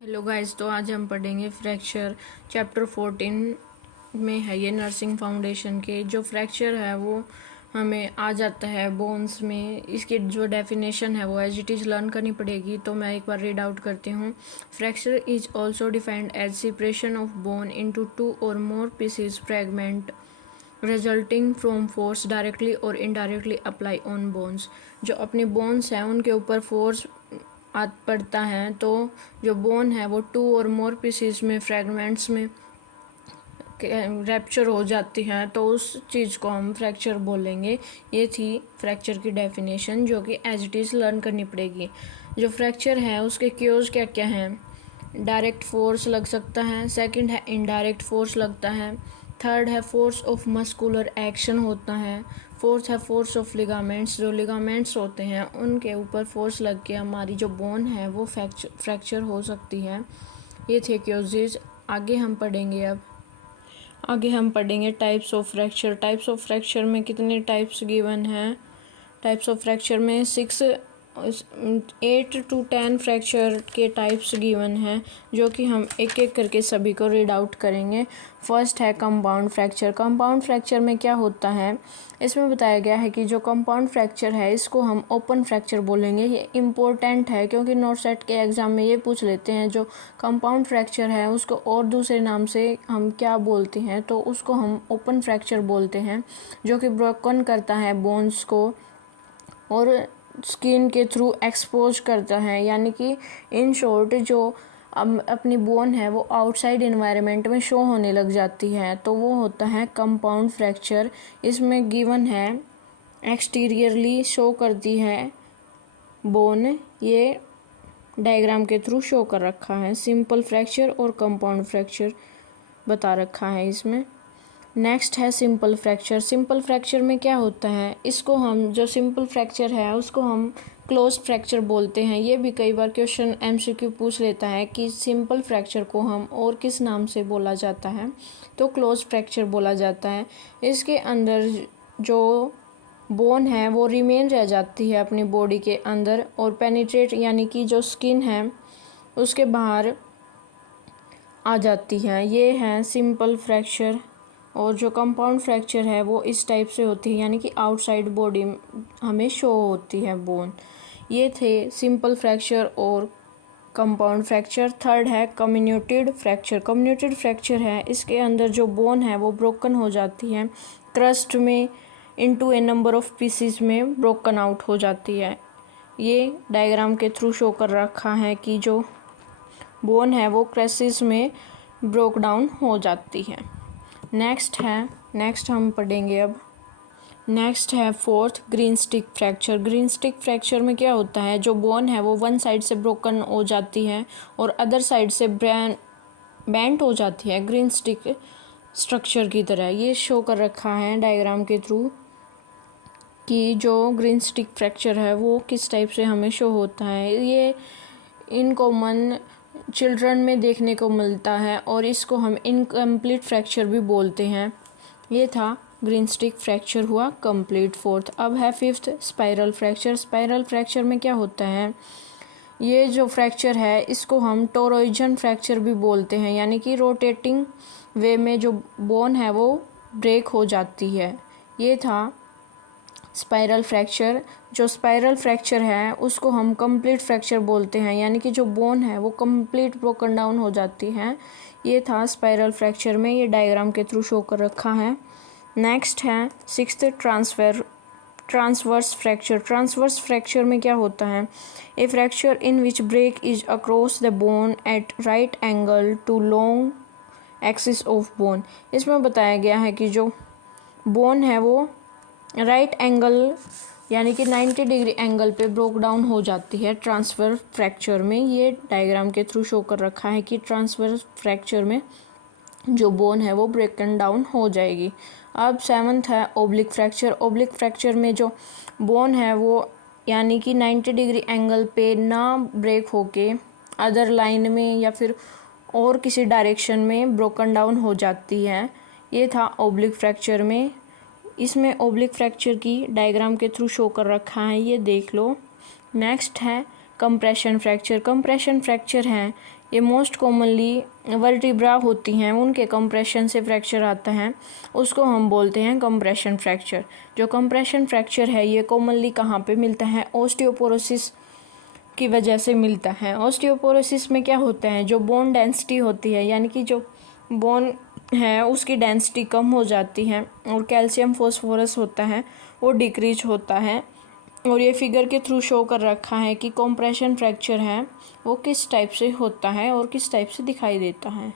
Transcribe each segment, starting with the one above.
Hello guys, तो आज हम पढ़ेंगे फ्रैक्चर। चैप्टर 14 में है ये नर्सिंग फाउंडेशन के। जो फ्रैक्चर है वो हमें आ जाता है बोन्स में। इसकी जो डेफिनेशन है वो एज इट इज़ लर्न करनी पड़ेगी, तो मैं एक बार रीड आउट करती हूँ। Fracture is also defined as separation of bone into two और more pieces fragment resulting from force directly और इनडायरेक्टली अप्लाई ऑन बोन्स। जो अपनी बोन्स हैं उनके ऊपर फोर्स पड़ता है, तो जो बोन है वो टू और मोर पीसीज में फ्रैगमेंट्स में रैप्चर हो जाती है, तो उस चीज़ को हम फ्रैक्चर बोलेंगे। ये थी फ्रैक्चर की डेफिनेशन, जो कि एज इट इज़ लर्न करनी पड़ेगी। जो फ्रैक्चर है उसके क्यूज क्या क्या हैं। डायरेक्ट फोर्स लग सकता है, सेकंड है इनडायरेक्ट फोर्स लगता है, थर्ड है फोर्स ऑफ मस्कुलर एक्शन होता है, फोर्थ है फोर्स ऑफ लिगामेंट्स। जो लिगामेंट्स होते हैं उनके ऊपर फोर्स लग के हमारी जो बोन है वो फ्रैक्चर हो सकती है। ये थे क्यूजेज। आगे हम पढ़ेंगे types of fracture. Types of fracture में कितने टाइप्स गिवन हैं। टाइप्स ऑफ फ्रैक्चर में 8 to 10 फ्रैक्चर के टाइप्स गिवन हैं, जो कि हम एक एक करके सभी को रीड आउट करेंगे। फर्स्ट है कंपाउंड फ्रैक्चर। कंपाउंड फ्रैक्चर में क्या होता है, इसमें बताया गया है कि जो कंपाउंड फ्रैक्चर है इसको हम ओपन फ्रैक्चर बोलेंगे। ये इम्पोर्टेंट है क्योंकि नोट सेट के एग्ज़ाम में ये पूछ लेते हैं जो कंपाउंड फ्रैक्चर है उसको और दूसरे नाम से हम क्या बोलते हैं, तो उसको हम ओपन फ्रैक्चर बोलते हैं, जो कि ब्रोकन करता है बोन्स को और स्किन के थ्रू एक्सपोज करता है। यानी कि इन शॉर्ट जो अपनी बोन है वो आउटसाइड इन्वायरमेंट में शो होने लग जाती है, तो वो होता है कंपाउंड फ्रैक्चर। इसमें गिवन है एक्सटीरियरली शो करती है बोन, ये डायग्राम के थ्रू शो कर रखा है। सिंपल फ्रैक्चर और कंपाउंड फ्रैक्चर बता रखा है इसमें। नेक्स्ट है सिंपल फ्रैक्चर। सिंपल फ्रैक्चर में क्या होता है, इसको हम जो सिंपल फ्रैक्चर है उसको हम क्लोज फ्रैक्चर बोलते हैं। ये भी कई बार क्वेश्चन एमसीक्यू पूछ लेता है कि सिंपल फ्रैक्चर को हम और किस नाम से बोला जाता है, तो क्लोज फ्रैक्चर बोला जाता है। इसके अंदर जो बोन है वो रिमेन रह जाती है अपनी बॉडी के अंदर और पेनिट्रेट यानी कि जो स्किन है उसके बाहर आ जाती है। ये है सिंपल फ्रैक्चर। और जो कंपाउंड फ्रैक्चर है वो इस टाइप से होती है, यानी कि आउटसाइड बॉडी हमें शो होती है बोन। ये थे सिंपल फ्रैक्चर और कंपाउंड फ्रैक्चर। थर्ड है कम्युनिटेड फ्रैक्चर। कम्युनिटेड फ्रैक्चर है, इसके अंदर जो बोन है वो ब्रोकन हो जाती है, क्रस्ट में into a number of pieces में ब्रोकन आउट हो जाती है। ये डायग्राम के थ्रू शो कर रखा है कि जो बोन है वो क्रेसिस में ब्रोक डाउन हो जाती है। नेक्स्ट हम पढ़ेंगे अब। नेक्स्ट है fourth green stick fracture. Green stick fracture में क्या होता है, जो बोन है वो वन साइड से ब्रोकन हो जाती है और अदर साइड से बेंट हो जाती है, ग्रीन स्टिक स्ट्रक्चर की तरह। ये शो कर रखा है डायग्राम के थ्रू कि जो ग्रीन स्टिक फ्रैक्चर है वो किस टाइप से हमें शो होता है। ये इन कॉमन चिल्ड्रन में देखने को मिलता है और इसको हम इनकम्प्लीट फ्रैक्चर भी बोलते हैं। ये था ग्रीन स्टिक फ्रैक्चर हुआ कंप्लीट फोर्थ। अब है fifth spiral fracture. Spiral fracture में क्या होता है, ये जो फ्रैक्चर है इसको हम टोरोइजन फ्रैक्चर भी बोलते हैं, यानी कि रोटेटिंग वे में जो बोन है वो ब्रेक हो जाती है। ये था स्पाइरल फ्रैक्चर। जो स्पाइरल फ्रैक्चर है उसको हम कंप्लीट फ्रैक्चर बोलते हैं, यानी कि जो बोन है वो कंप्लीट ब्रोकन डाउन हो जाती है। ये था स्पाइरल फ्रैक्चर में, ये डायग्राम के थ्रू शो कर रखा है। नेक्स्ट है sixth transverse fracture. Transverse fracture में क्या होता है, a fracture in which break is across the bone at right angle to long axis of bone. इसमें बताया गया है कि जो बोन है वो राइट एंगल यानी कि 90 डिग्री एंगल पे ब्रोक डाउन हो जाती है ट्रांसफर फ्रैक्चर में। ये डायग्राम के थ्रू शो कर रखा है कि ट्रांसफर फ्रैक्चर में जो बोन है वो ब्रेकन डाउन हो जाएगी। अब सेवंथ है ओब्लिक फ्रैक्चर। ओब्लिक फ्रैक्चर में जो बोन है वो यानी कि 90 डिग्री एंगल पे ना ब्रेक होके अदर लाइन में या फिर और किसी डायरेक्शन में ब्रोकन डाउन हो जाती है। ये था ओब्लिक फ्रैक्चर में। इसमें ओब्लिक फ्रैक्चर की डायग्राम के थ्रू शो कर रखा है, ये देख लो। नेक्स्ट है कंप्रेशन फ्रैक्चर। कंप्रेशन फ्रैक्चर है, ये मोस्ट कॉमनली वर्टिब्रा होती हैं, उनके कंप्रेशन से फ्रैक्चर आता है, उसको हम बोलते हैं कंप्रेशन फ्रैक्चर। जो कंप्रेशन फ्रैक्चर है ये कॉमनली कहाँ पे मिलता है? ऑस्टियोपोरोसिस की वजह से मिलता है। ऑस्टियोपोरोसिस में क्या होता है, जो बोन डेंसिटी होती है, यानी कि जो बोन है उसकी डेंसिटी कम हो जाती है और कैल्शियम फॉस्फोरस होता है वो डिक्रीज होता है। और ये फिगर के थ्रू शो कर रखा है कि कंप्रेशन फ्रैक्चर है वो किस टाइप से होता है और किस टाइप से दिखाई देता है।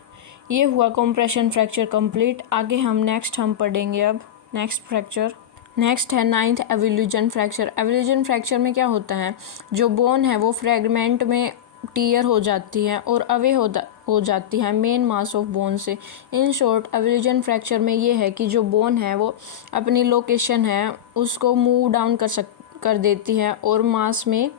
ये हुआ कंप्रेशन फ्रैक्चर कंप्लीट। आगे हम पढ़ेंगे अब नेक्स्ट फ्रैक्चर। नेक्स्ट है 9th एवोल्यूजन फ्रैक्चर। एवोल्यूजन फ्रैक्चर में क्या होता है, जो बोन है वो फ्रेगमेंट में टीयर हो जाती है और अवे हो जाती है मेन मास ऑफ बोन से। इन शॉर्ट एवोल्यूजन फ्रैक्चर में ये है कि जो बोन है वो अपनी लोकेशन है उसको मूव डाउन कर देती है और मास में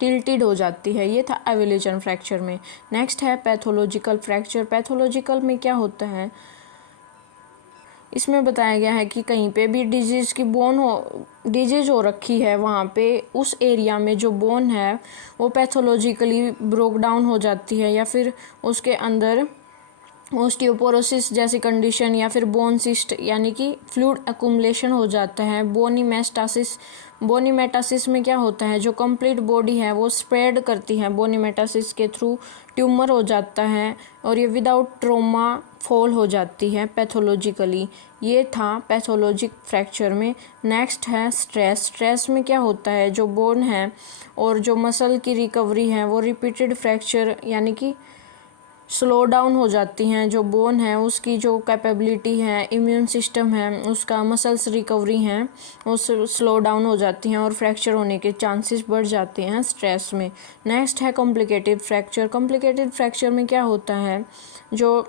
टिल्टेड हो जाती है। ये था एवोल्यूजन फ्रैक्चर में। नेक्स्ट है पैथोलॉजिकल फ्रैक्चर। पैथोलॉजिकल में क्या होता है, इसमें बताया गया है कि कहीं पे भी डिजीज हो रखी है, वहाँ पे उस एरिया में जो बोन है वो पैथोलॉजिकली ब्रोक डाउन हो जाती है या फिर उसके अंदर ऑस्टियोपोरोसिस जैसी कंडीशन या फिर बोन सिस्ट यानी कि फ्लूइड अकुमुलेशन हो जाता है। बोनी मेटासिस में क्या होता है, जो कंप्लीट बॉडी है वो स्प्रेड करती है बोनी मेटासिस के थ्रू, ट्यूमर हो जाता है और ये विदाउट ट्रोमा फॉल हो जाती है पैथोलॉजिकली। ये था पैथोलॉजिक फ्रैक्चर में। नेक्स्ट है स्ट्रेस। स्ट्रेस में क्या होता है, जो बोन है और जो मसल की रिकवरी है वो रिपीटेड फ्रैक्चर यानी कि स्लो डाउन हो जाती हैं। जो बोन है उसकी जो कैपेबिलिटी है, इम्यून सिस्टम है उसका, मसल्स रिकवरी हैं वो स्लो डाउन हो जाती हैं और फ्रैक्चर होने के चांसेस बढ़ जाते हैं स्ट्रेस में। नेक्स्ट है कॉम्प्लिकेटेड फ्रैक्चर। कॉम्प्लिकेटेड फ्रैक्चर में क्या होता है, जो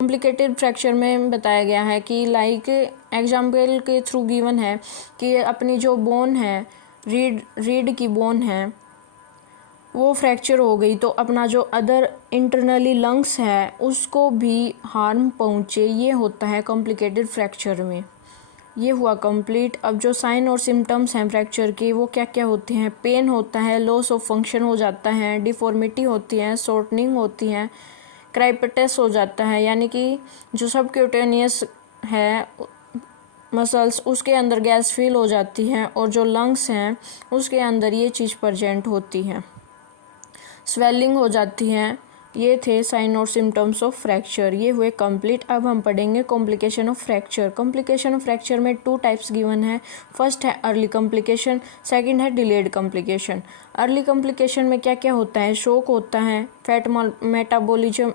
कॉम्प्लिकेटेड फ्रैक्चर में बताया गया है कि लाइक एग्जाम्पल के थ्रू गिवन है कि अपनी जो बोन है, रीढ़ की बोन है वो फ्रैक्चर हो गई तो अपना जो अदर इंटरनली लंग्स है उसको भी हार्म पहुँचे। ये होता है कॉम्प्लिकेटेड फ्रैक्चर में। ये हुआ कंप्लीट। अब जो साइन और सिम्टम्स हैं फ्रैक्चर के वो क्या क्या होते हैं, पेन होता है, लॉस ऑफ फंक्शन हो जाता है, डिफॉर्मिटी होती है, शॉर्टनिंग होती है, क्राइपेटस हो जाता है यानी कि जो सबक्यूटेनियस है मसल्स उसके अंदर गैस फील हो जाती है और जो लंग्स हैं उसके अंदर ये चीज़ प्रेजेंट होती है, स्वेलिंग हो जाती है। ये थे साइन और सिम्टम्स ऑफ फ्रैक्चर। ये हुए कंप्लीट। अब हम पढ़ेंगे complication of fracture. Complication of fracture में 2 टाइप्स गिवन है। फर्स्ट है अर्ली कॉम्प्लिकेशन, सेकंड है डिलेड कॉम्प्लिकेशन। अर्ली कॉम्प्लिकेशन में क्या क्या होता है, शोक होता है, फैट मेटाबॉलिज्म,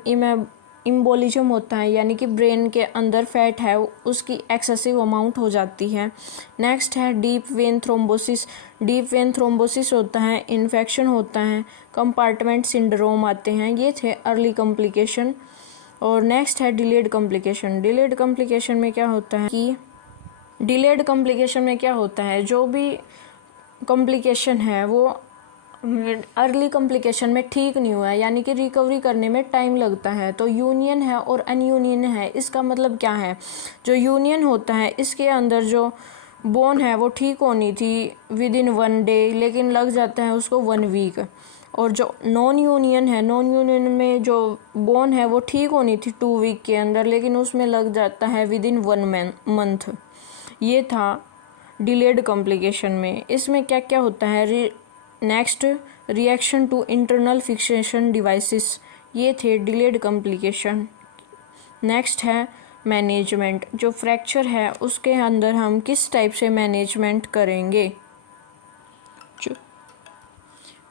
इम्बोलिज्म होता है यानी कि ब्रेन के अंदर फैट है उसकी एक्सेसिव अमाउंट हो जाती है। नेक्स्ट है deep vein thrombosis. Deep vein thrombosis होता है, इन्फेक्शन होता है, कंपार्टमेंट सिंड्रोम आते हैं। ये थे अर्ली कॉम्प्लिकेशन। और नेक्स्ट है डिलेड कॉम्प्लिकेशन। डिलेड कॉम्प्लिकेशन में क्या होता है कि जो भी कॉम्प्लिकेशन है वो अर्ली कॉम्प्लिकेशन में ठीक नहीं हुआ है यानी कि रिकवरी करने में टाइम लगता है। तो यूनियन है और अनयूनियन है, इसका मतलब क्या है, जो यूनियन होता है इसके अंदर जो बोन है वो ठीक होनी थी विद इन 1 डे लेकिन लग जाता है उसको 1 वीक। और जो नॉन यूनियन में जो बोन है वो ठीक होनी थी 2 वीक के अंदर लेकिन उसमें लग जाता है विद इन 1 मंथ। ये था डिलेड कॉम्प्लिकेशन में। इसमें क्या क्या होता है, next reaction to internal fixation devices. ये थे डिलेड कॉम्प्लिकेशन। नेक्स्ट है मैनेजमेंट। जो फ्रैक्चर है उसके अंदर हम किस टाइप से मैनेजमेंट करेंगे।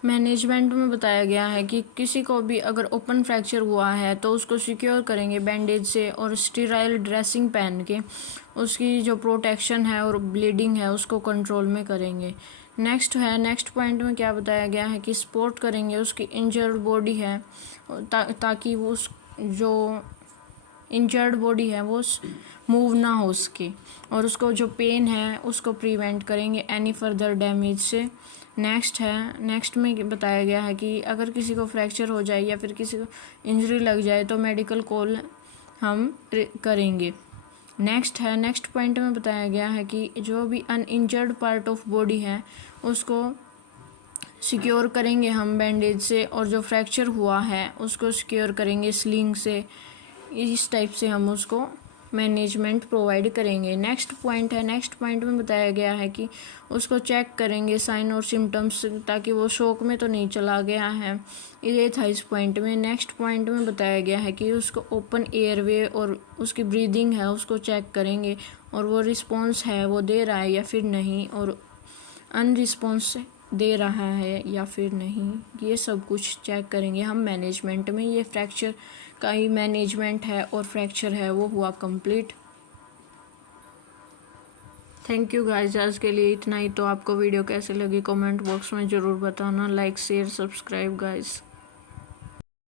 मैनेजमेंट में बताया गया है कि किसी को भी अगर ओपन फ्रैक्चर हुआ है तो उसको सिक्योर करेंगे बैंडेज से और स्टीराइल ड्रेसिंग पहन के उसकी जो प्रोटेक्शन है और ब्लीडिंग है उसको कंट्रोल में करेंगे। नेक्स्ट पॉइंट में क्या बताया गया है कि सपोर्ट करेंगे उसकी इंजर्ड बॉडी है ताकि वो जो इंजर्ड बॉडी है वो मूव ना हो उसकी, और उसको जो पेन है उसको प्रिवेंट करेंगे एनी फर्दर डैमेज से। नेक्स्ट में बताया गया है कि अगर किसी को फ्रैक्चर हो जाए या फिर किसी को इंजरी लग जाए तो मेडिकल कॉल हम करेंगे। नेक्स्ट पॉइंट में बताया गया है कि जो भी अनइंजर्ड पार्ट ऑफ बॉडी है उसको सिक्योर करेंगे हम बैंडेज से, और जो फ्रैक्चर हुआ है उसको सिक्योर करेंगे स्लिंग से। इस टाइप से हम उसको मैनेजमेंट प्रोवाइड करेंगे। नेक्स्ट पॉइंट में बताया गया है कि उसको चेक करेंगे साइन और सिम्टम्स, ताकि वो शॉक में तो नहीं चला गया है। ये था इस पॉइंट में। नेक्स्ट पॉइंट में बताया गया है कि उसको ओपन एयरवे और उसकी ब्रीदिंग है उसको चेक करेंगे, और वो रिस्पॉन्स है वो दे रहा है या फिर नहीं, और अनरिस्पॉन्स दे रहा है या फिर नहीं, ये सब कुछ चेक करेंगे हम मैनेजमेंट में। ये फ्रैक्चर का ही मैनेजमेंट है और फ्रैक्चर है वो हुआ कंप्लीट। थैंक यू गाइस, आज के लिए इतना ही। तो आपको वीडियो कैसे लगी कमेंट बॉक्स में ज़रूर बताना। Like share subscribe guys.